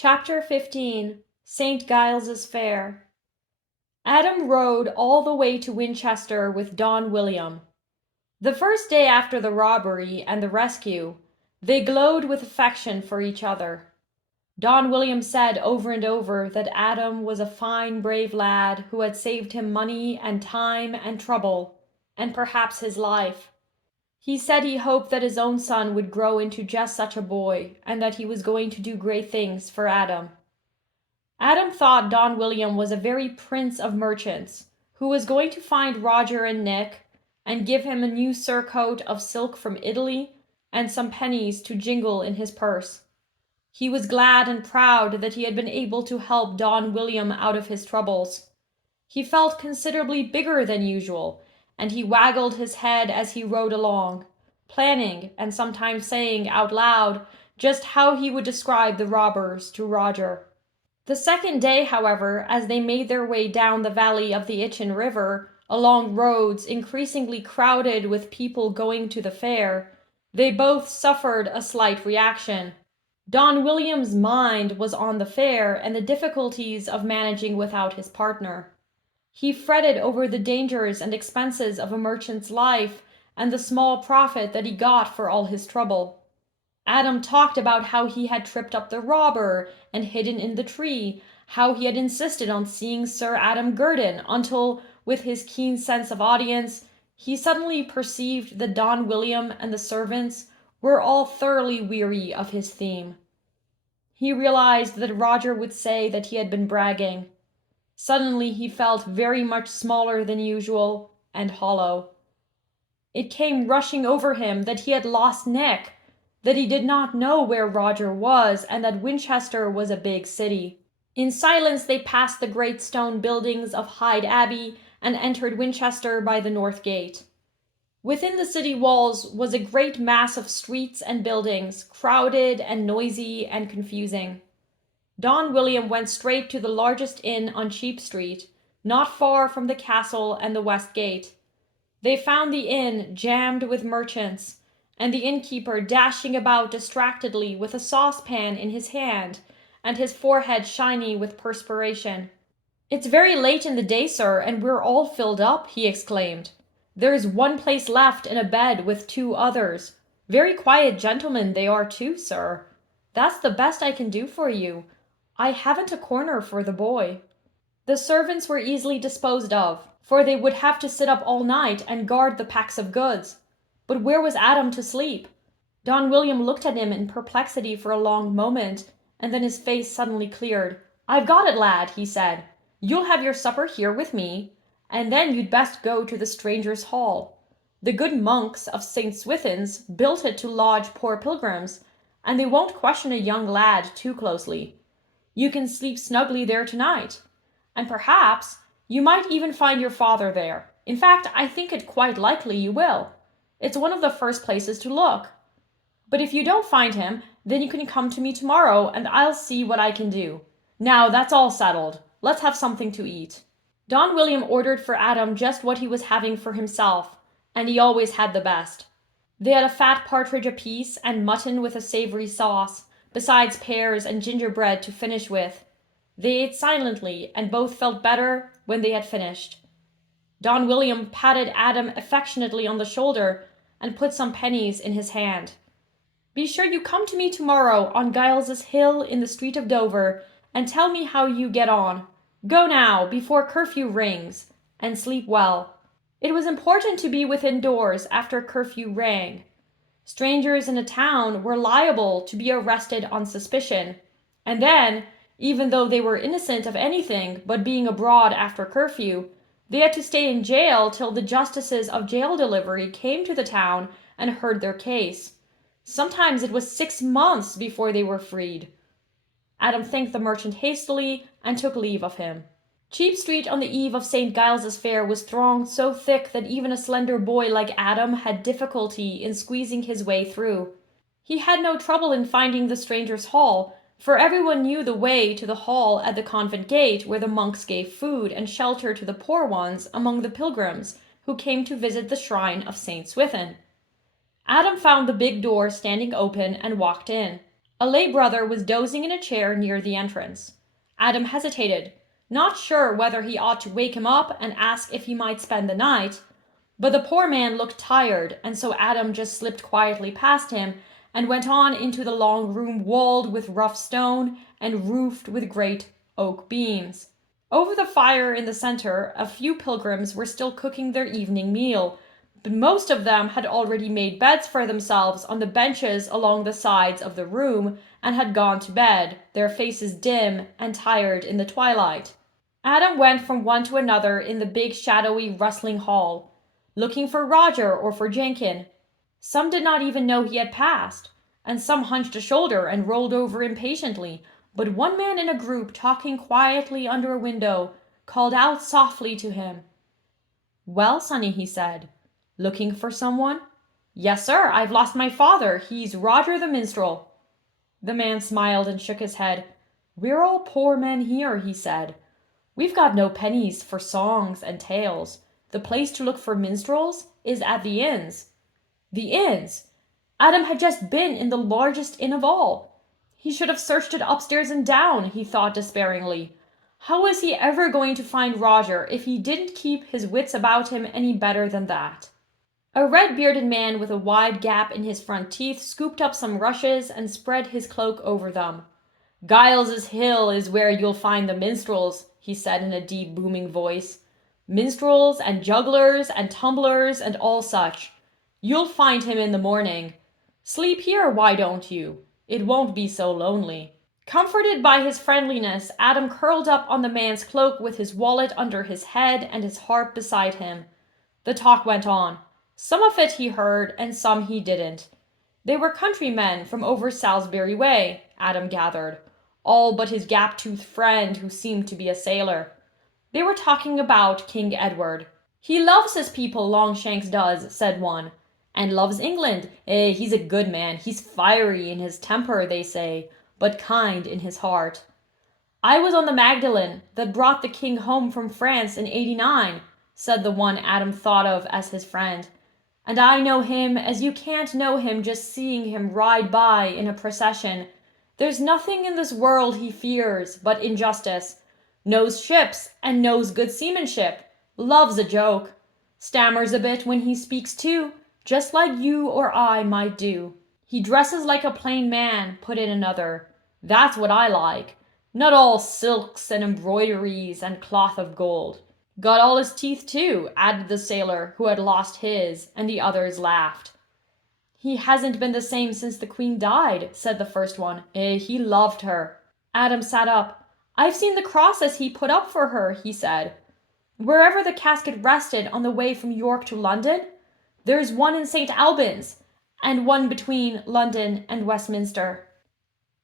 Chapter 15 St. Giles's Fair. Adam rode all the way to Winchester with Don William. The first day after the robbery and the rescue, they glowed with affection for each other. Don William said over and over that Adam was a fine, brave lad who had saved him money and time and trouble, and perhaps his life. He said he hoped that his own son would grow into just such a boy, and that he was going to do great things for Adam. Adam thought Don William was a very prince of merchants, who was going to find Roger and Nick, and give him a new surcoat of silk from Italy, and some pennies to jingle in his purse. He was glad and proud that he had been able to help Don William out of his troubles. He felt considerably bigger than usual, and he waggled his head as he rode along, planning and sometimes saying out loud just how he would describe the robbers to Roger. The second day, however, as they made their way down the valley of the Itchen River, along roads increasingly crowded with people going to the fair, they both suffered a slight reaction. Don William's mind was on the fair and the difficulties of managing without his partner. He fretted over the dangers and expenses of a merchant's life and the small profit that he got for all his trouble. Adam talked about how he had tripped up the robber and hidden in the tree, how he had insisted on seeing Sir Adam Gurdon until, with his keen sense of audience, he suddenly perceived that Don William and the servants were all thoroughly weary of his theme. He realized that Roger would say that he had been bragging. Suddenly he felt very much smaller than usual and hollow. It came rushing over him that he had lost Nick, that he did not know where Roger was, and that Winchester was a big city. In silence they passed the great stone buildings of Hyde Abbey and entered Winchester by the north gate. Within the city walls was a great mass of streets and buildings, crowded and noisy and confusing. Don William went straight to the largest inn on Cheap Street, not far from the castle and the west gate. They found the inn jammed with merchants, and the innkeeper dashing about distractedly with a saucepan in his hand, and his forehead shiny with perspiration. "It's very late in the day, sir, and we're all filled up," he exclaimed. "There's one place left and a bed with two others. Very quiet gentlemen they are too, sir. That's the best I can do for you. I haven't a corner for the boy." The servants were easily disposed of, for they would have to sit up all night and guard the packs of goods. But where was Adam to sleep? Don William looked at him in perplexity for a long moment, and then his face suddenly cleared. "I've got it, lad," he said. "You'll have your supper here with me, and then you'd best go to the Strangers' Hall. The good monks of St. Swithin's built it to lodge poor pilgrims, and they won't question a young lad too closely. You can sleep snugly there tonight, and perhaps you might even find your father there. In fact, I think it quite likely you will. It's one of the first places to look. But if you don't find him, then you can come to me tomorrow, and I'll see what I can do. Now that's all settled. Let's have something to eat." Don William ordered for Adam just what he was having for himself, and he always had the best. They had a fat partridge apiece and mutton with a savory sauce, besides pears and gingerbread to finish with. They ate silently, and both felt better when they had finished. Don William patted Adam affectionately on the shoulder and put some pennies in his hand. "Be sure you come to me tomorrow on Giles's Hill in the street of Dover, and tell me how you get on. Go now, before curfew rings, and sleep well." It was important to be within doors after curfew rang. Strangers in a town were liable to be arrested on suspicion, and then, even though they were innocent of anything but being abroad after curfew, they had to stay in jail till the justices of jail delivery came to the town and heard their case. Sometimes it was 6 months before they were freed. Adam thanked the merchant hastily and took leave of him. Cheap Street on the eve of St. Giles's Fair was thronged so thick that even a slender boy like Adam had difficulty in squeezing his way through. He had no trouble in finding the Strangers' Hall, for everyone knew the way to the hall at the convent gate, where the monks gave food and shelter to the poor ones among the pilgrims who came to visit the shrine of St. Swithin. Adam found the big door standing open and walked in. A lay brother was dozing in a chair near the entrance. Adam hesitated, not sure whether he ought to wake him up and ask if he might spend the night, but the poor man looked tired, and so Adam just slipped quietly past him and went on into the long room walled with rough stone and roofed with great oak beams. Over the fire in the center, a few pilgrims were still cooking their evening meal, but most of them had already made beds for themselves on the benches along the sides of the room and had gone to bed, their faces dim and tired in the twilight. Adam went from one to another in the big shadowy rustling hall, looking for Roger or for Jenkin. Some did not even know he had passed, and some hunched a shoulder and rolled over impatiently, but one man in a group talking quietly under a window called out softly to him. "Well, Sonny," he said, "looking for someone?" "Yes, sir, I've lost my father. He's Roger the minstrel." The man smiled and shook his head. "We're all poor men here," he said. "We've got no pennies for songs and tales. The place to look for minstrels is at the inns." The inns! Adam had just been in the largest inn of all. He should have searched it upstairs and down, he thought despairingly. How was he ever going to find Roger if he didn't keep his wits about him any better than that? A red-bearded man with a wide gap in his front teeth scooped up some rushes and spread his cloak over them. "Giles's Hill is where you'll find the minstrels," he said in a deep, booming voice. "Minstrels and jugglers and tumblers and all such. You'll find him in the morning. Sleep here, why don't you? It won't be so lonely." Comforted by his friendliness, Adam curled up on the man's cloak with his wallet under his head and his harp beside him. The talk went on. Some of it he heard, and some he didn't. They were countrymen from over Salisbury way, Adam gathered, all but his gap-toothed friend who seemed to be a sailor. They were talking about King Edward. "He loves his people, Longshanks does," said one. "And loves England. He's a good man. He's fiery in his temper, they say, but kind in his heart." "I was on the Magdalen that brought the king home from France in '89, said the one Adam thought of as his friend. "And I know him as you can't know him just seeing him ride by in a procession. There's nothing in this world he fears but injustice. Knows ships and knows good seamanship. Loves a joke. Stammers a bit when he speaks too, just like you or I might do." "He dresses like a plain man," put in another. "That's what I like. Not all silks and embroideries and cloth of gold." "Got all his teeth too," added the sailor who had lost his, and the others laughed. "He hasn't been the same since the Queen died," said the first one. He loved her." Adam sat up. "I've seen the crosses he put up for her," he said. "Wherever the casket rested on the way from York to London. There's one in St. Albans, and one between London and Westminster."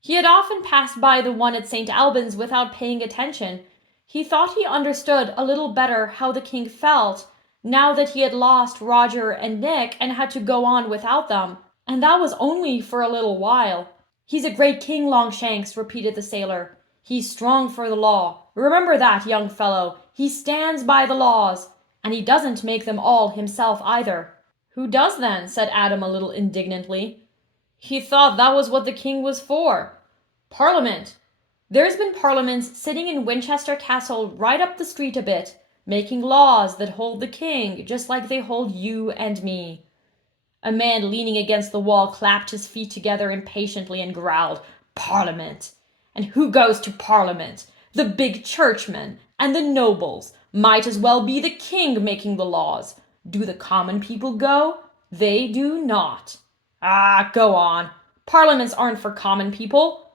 He had often passed by the one at St. Albans without paying attention. He thought he understood a little better how the king felt, now that he had lost Roger and Nick and had to go on without them, and that was only for a little while. "He's a great king, Longshanks," repeated the sailor. "He's strong for the law. Remember that, young fellow. He stands by the laws, and he doesn't make them all himself either." "Who does then?" said Adam a little indignantly. "He thought that was what the king was for." "Parliament. There's been parliaments sitting in Winchester Castle right up the street a bit, making laws that hold the king just like they hold you and me." A man leaning against the wall clapped his feet together impatiently and growled, "Parliament! And who goes to Parliament? The big churchmen and the nobles. Might as well be the king making the laws. Do the common people go? They do not." "Ah, go on. Parliaments aren't for common people."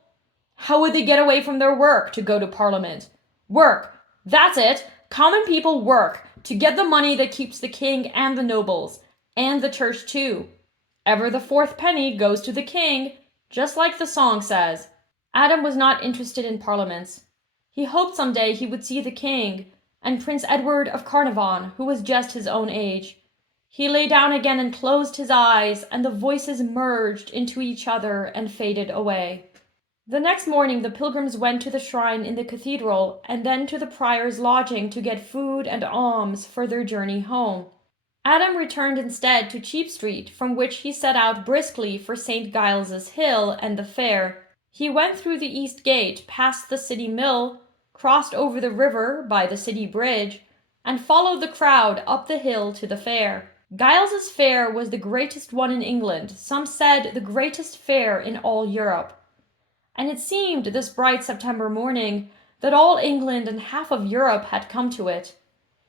"How would they get away from their work to go to Parliament?" "Work! That's it! Common people work to get the money that keeps the king and the nobles, and the church too. Ever the fourth penny goes to the king, just like the song says." Adam was not interested in parliaments. He hoped someday he would see the king, and Prince Edward of Carnarvon, who was just his own age. He lay down again and closed his eyes, and the voices merged into each other and faded away. The next morning the pilgrims went to the shrine in the cathedral, and then to the prior's lodging to get food and alms for their journey home. Adam returned instead to Cheap Street, from which he set out briskly for St. Giles's Hill and the fair. He went through the east gate, past the city mill, crossed over the river by the city bridge, and followed the crowd up the hill to the fair. Giles's fair was the greatest one in England, some said the greatest fair in all Europe. And it seemed this bright September morning that all England and half of Europe had come to it.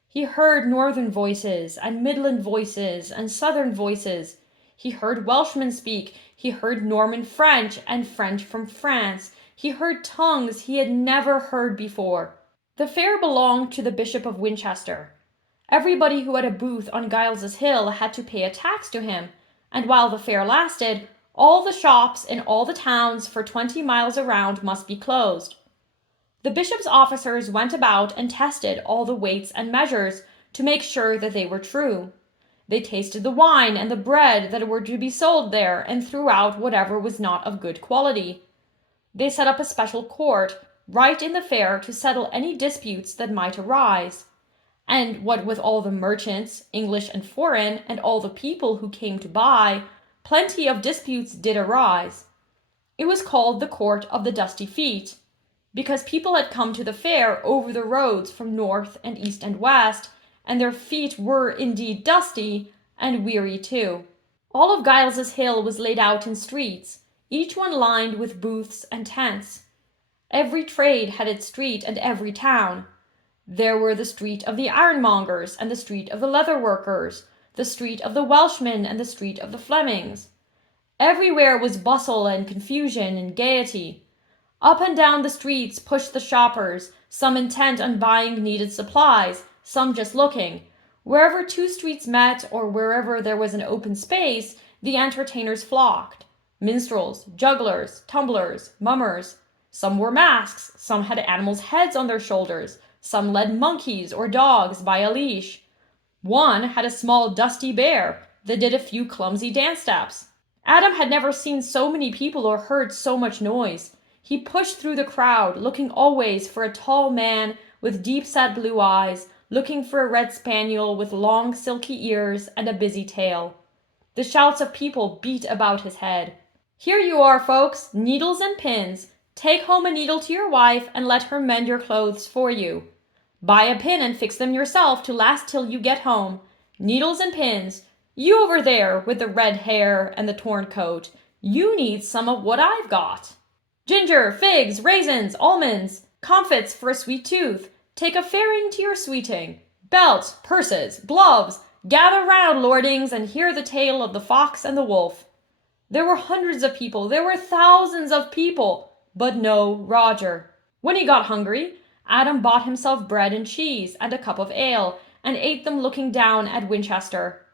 He heard northern voices, and midland voices, and southern voices. He heard Welshmen speak, he heard Norman French, and French from France. He heard tongues he had never heard before. The fair belonged to the Bishop of Winchester. Everybody who had a booth on Giles's Hill had to pay a tax to him, and while the fair lasted, all the shops in all the towns for 20 miles around must be closed. The bishop's officers went about and tested all the weights and measures to make sure that they were true. They tasted the wine and the bread that were to be sold there and threw out whatever was not of good quality. They set up a special court right in the fair to settle any disputes that might arise. And what with all the merchants, English and foreign, and all the people who came to buy, plenty of disputes did arise. It was called the Court of the Dusty Feet, because people had come to the fair over the roads from north and east and west, and their feet were indeed dusty, and weary too. All of Giles's Hill was laid out in streets, each one lined with booths and tents. Every trade had its street, and every town. There were the street of the ironmongers, and the street of the leather workers, the street of the Welshmen, and the street of the Flemings. Everywhere was bustle and confusion and gaiety. Up and down the streets pushed the shoppers, some intent on buying needed supplies, some just looking. Wherever two streets met, or wherever there was an open space, the entertainers flocked. Minstrels, jugglers, tumblers, mummers. Some wore masks, some had animals' heads on their shoulders, some led monkeys or dogs by a leash. One had a small dusty bear that did a few clumsy dance steps. Adam had never seen so many people or heard so much noise. He pushed through the crowd, looking always for a tall man with deep-set blue eyes, looking for a red spaniel with long silky ears and a busy tail. The shouts of people beat about his head. "Here you are, folks, needles and pins. Take home a needle to your wife and let her mend your clothes for you. Buy a pin and fix them yourself to last till you get home. Needles and pins. You over there with the red hair and the torn coat, you need some of what I've got. Ginger, figs, raisins, almonds, comfits for a sweet tooth. Take a fairing to your sweeting. Belts, purses, gloves. Gather round, lordings, and hear the tale of the fox and the wolf." There were hundreds of people, there were thousands of people, but no Roger. When he got hungry, Adam bought himself bread and cheese and a cup of ale, and ate them looking down at Winchester.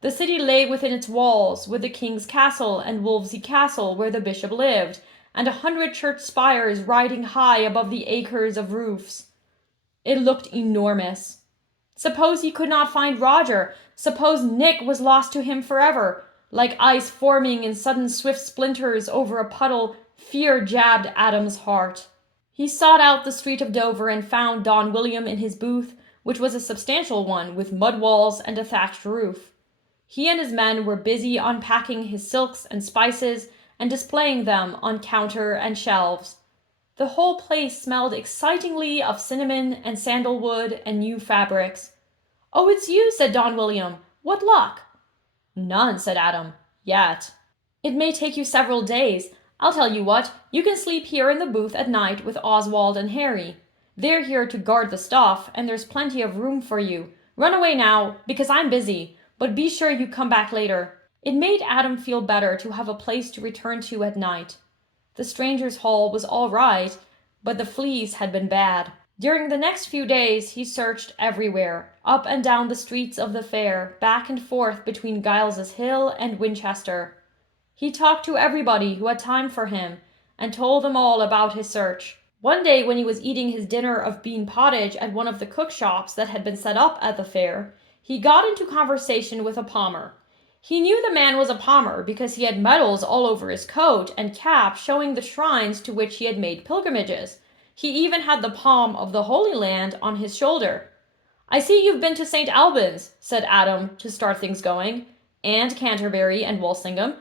The city lay within its walls, with the king's castle and Wolvesey Castle where the bishop lived, and 100 church spires riding high above the acres of roofs. It looked enormous. Suppose he could not find Roger, suppose Nick was lost to him forever. Like ice forming in sudden swift splinters over a puddle, fear jabbed Adam's heart. He sought out the street of Dover and found Don William in his booth, which was a substantial one with mud walls and a thatched roof. He and his men were busy unpacking his silks and spices and displaying them on counter and shelves. The whole place smelled excitingly of cinnamon and sandalwood and new fabrics. "Oh, it's you," said Don William. "What luck?" "None," said Adam. "Yet." "It may take you several days. I'll tell you what, you can sleep here in the booth at night with Oswald and Harry. They're here to guard the stuff, and there's plenty of room for you. Run away now, because I'm busy, but be sure you come back later." It made Adam feel better to have a place to return to at night. The strangers' hall was all right, but the fleas had been bad. During the next few days he searched everywhere, up and down the streets of the fair, back and forth between Giles's Hill and Winchester. He talked to everybody who had time for him, and told them all about his search. One day when he was eating his dinner of bean pottage at one of the cook shops that had been set up at the fair, he got into conversation with a palmer. He knew the man was a palmer because he had medals all over his coat and cap showing the shrines to which he had made pilgrimages. He even had the palm of the Holy Land on his shoulder. "I see you've been to St. Albans," said Adam to start things going, "and Canterbury and Walsingham.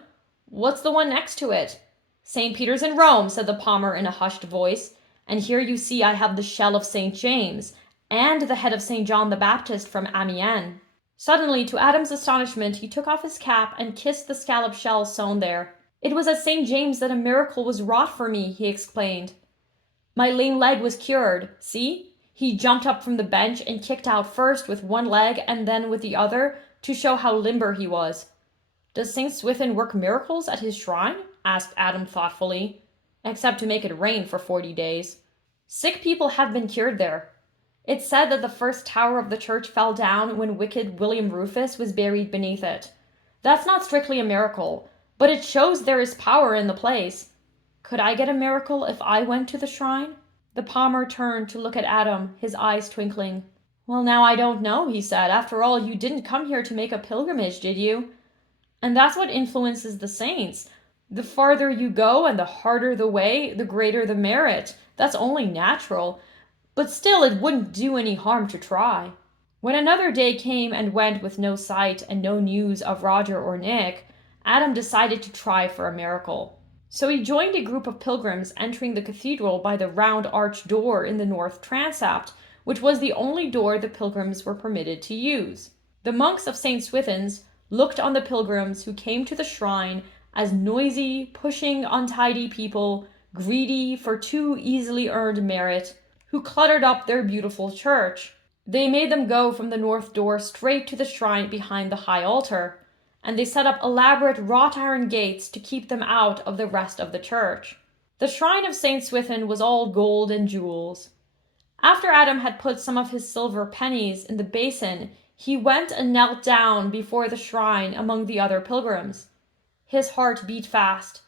What's the one next to it?" St. Peter's in Rome, said the palmer in a hushed voice, and here you see I have the shell of St. James, and the head of St. John the Baptist from Amiens. Suddenly, to Adam's astonishment, he took off his cap and kissed the scallop shell sewn there. It was at St. James that a miracle was wrought for me, he explained. My lame leg was cured. See? He jumped up from the bench and kicked out first with one leg and then with the other to show how limber he was. Does St. Swithin work miracles at his shrine? Asked Adam thoughtfully. Except to make it rain for 40 days. Sick people have been cured there. It's said that the first tower of the church fell down when wicked William Rufus was buried beneath it. That's not strictly a miracle, but it shows there is power in the place. Could I get a miracle if I went to the shrine? The palmer turned to look at Adam, his eyes twinkling. Well, now I don't know, he said. After all, you didn't come here to make a pilgrimage, did you? And that's what influences the saints. The farther you go and the harder the way, the greater the merit. That's only natural. But still, it wouldn't do any harm to try. When another day came and went with no sight and no news of Roger or Nick, Adam decided to try for a miracle. So he joined a group of pilgrims entering the cathedral by the round arched door in the north transept, which was the only door the pilgrims were permitted to use. The monks of St. Swithin's looked on the pilgrims who came to the shrine as noisy, pushing, untidy people, greedy for too easily earned merit, who cluttered up their beautiful church. They made them go from the north door straight to the shrine behind the high altar, and they set up elaborate wrought iron gates to keep them out of the rest of the church. The shrine of St. Swithin was all gold and jewels. After Adam had put some of his silver pennies in the basin, he went and knelt down before the shrine among the other pilgrims. His heart beat fast.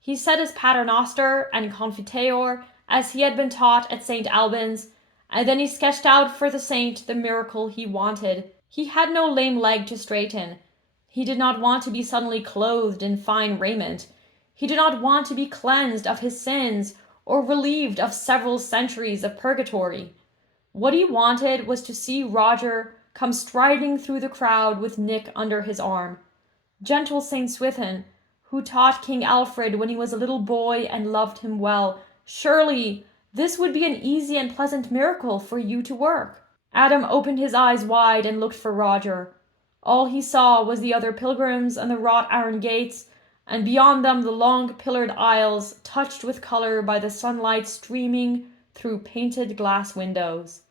He said his paternoster and confiteor, as he had been taught at St. Albans, and then he sketched out for the saint the miracle he wanted. He had no lame leg to straighten. He did not want to be suddenly clothed in fine raiment. He did not want to be cleansed of his sins or relieved of several centuries of purgatory. What he wanted was to see Roger come striding through the crowd with Nick under his arm. Gentle St. Swithin, who taught King Alfred when he was a little boy and loved him well, surely this would be an easy and pleasant miracle for you to work. Adam opened his eyes wide and looked for Roger. All he saw was the other pilgrims and the wrought iron gates, and beyond them the long pillared aisles touched with color by the sunlight streaming through painted glass windows.